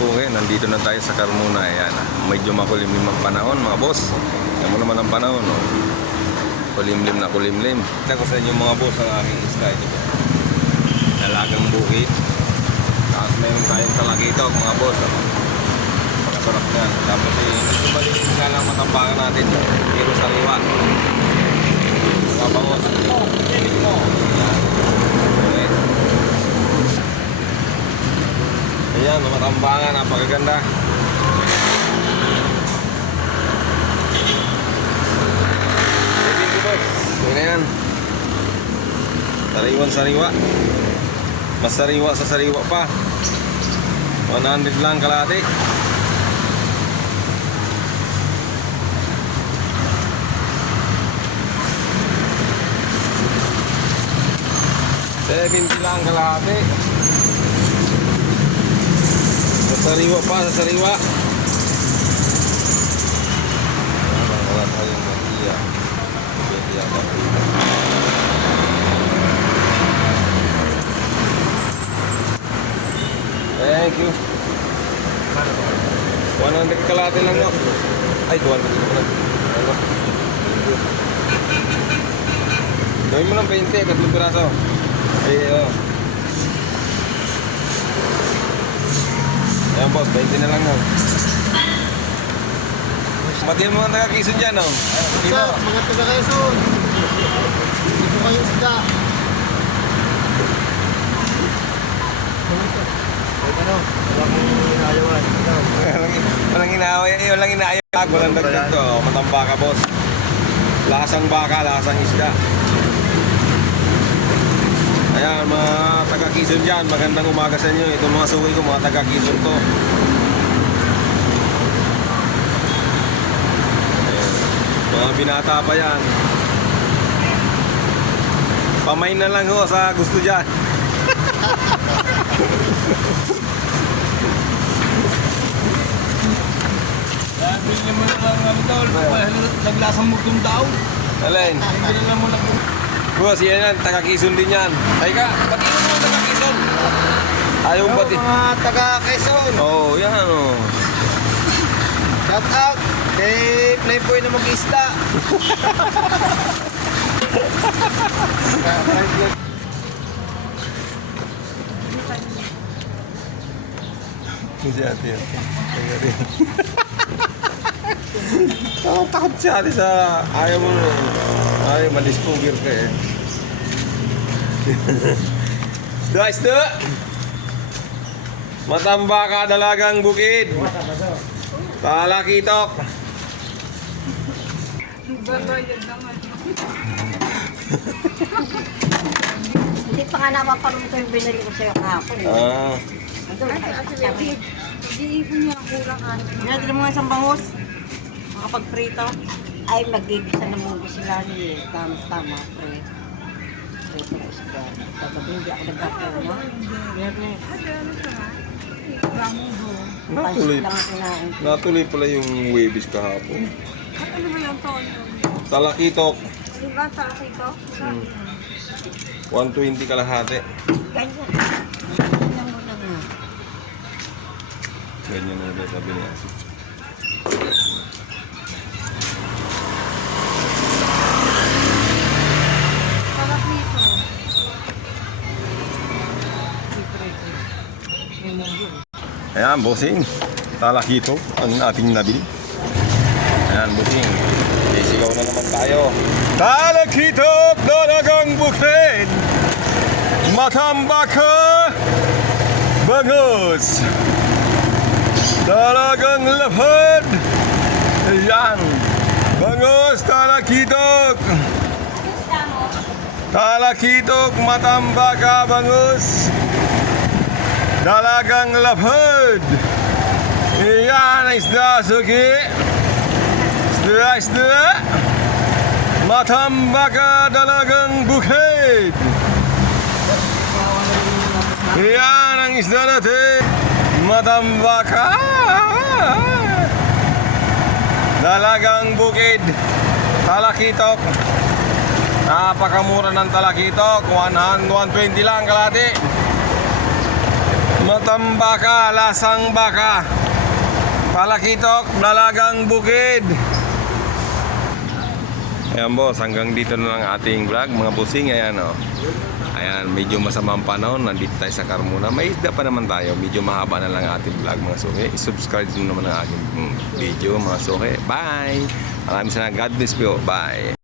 bukid, nandito na tayo sa Carmona. Ayan, medyo makulimlim ang panahon mga boss. Ayan mo naman ang panahon, no? Kulimlim na kulimlim. Kita ko sa inyo mga boss ang aming isla. Dalagang bukid. Tapos meron tayong talakito mga boss. Pakasarap na. Tapos medyo malinis nga lang matambakan natin. Pero sa liwan. Kapangos. Ayan, matambangan, napakaganda. Yun na yan. Sariwan-sariwa. Mas sariwa sa sariwa pa. 100 lang kalahati. Lang kalahati. Sa sariwa pa, sa sariwa. Wala tayong mahiya. Thank you. 100 kalahati lang, no? Ay, 200 lang. Gawin mo ng 20, 3 piraso. Ayan. Ayan boss, 20 na lang, no? Batiin mo ang taga-Quezon dyan, no? Sir, mga taga-Quezon. Dito kayo isda. Walang inaaway. Walang inaayag. Walang dagdag to. Matang baka, boss. Lasang baka, lasang isda. Ayan, mga taga-Quezon dyan. Magandang umaga sa inyo. Itong mga suwi ko, mga taga-Quezon to. Mga binata pa yan. Pamain na lang ho sa gusto dyan. Bili naman lang ang tol. Naglasang mugtong daw. Alin? Bili naman lang. Boss, yan yan. Taga-Quezon din yan. Ay ka, ba't yun mga taga-Quezon? Ayaw Hello, ba't mga taga-Quezon. Oo, yan o. Shout out. Kay Playboy na mag-isda. Si ate yan. Takot si ate sa ayaw mo na. Ayaw, madiscover ka eh. Isda! Matambaka, dalagang bukid. Talakitok. Hindi pa nga napapaluto yung binili ko sa'yo kahapon. Ah. Hindi niya kulang ano. Binadala mo nga isang bangus. Makapag-prito. Ay, mag-gigisa na muna sila ni tama, pre. Prito na isda. Kagabi hindi ako nagkakaroon, no? Natuloy. Pansit lang ang kinain. Natuloy pala yung Webis kahapon. Ano ba yung tono? Talakitok. Di ba sa ito? 120 kalahati. Ganyan. Ganyan mo lang nga. Ganyan na ulit sabi niya. Sarap nito. Ayan, bossing. Talakitok ang ating nabili. Ayan, bossing. Isigaw na naman tayo. Talakitok, dalagang bukid. Matambaka, bangus. Dalagang lapad. Ayan. Bangus, talakitok. Talakitok, matambaka, bangus. Dalagang lapad. Ayan, isda, suki. Isda. Matambaka, dalagang bukid. Ayan ang isda natin. Matambaka. Dalagang bukid. Talakitok. Napakamura ng talakitok. 120 lang kalahati. Matambaka, lasang baka. Palakitok, dalagang bukid. Ayan boss, hanggang dito na lang ating vlog mga bossing. Ayan o. Ayan, medyo masamang panahon. Nandito tayo sa Carmona. May isda pa naman tayo. Medyo mahaba na lang ating vlog mga suki. I-subscribe din naman ang aking video mga suki. Bye! Maraming salamat. God bless you. Bye!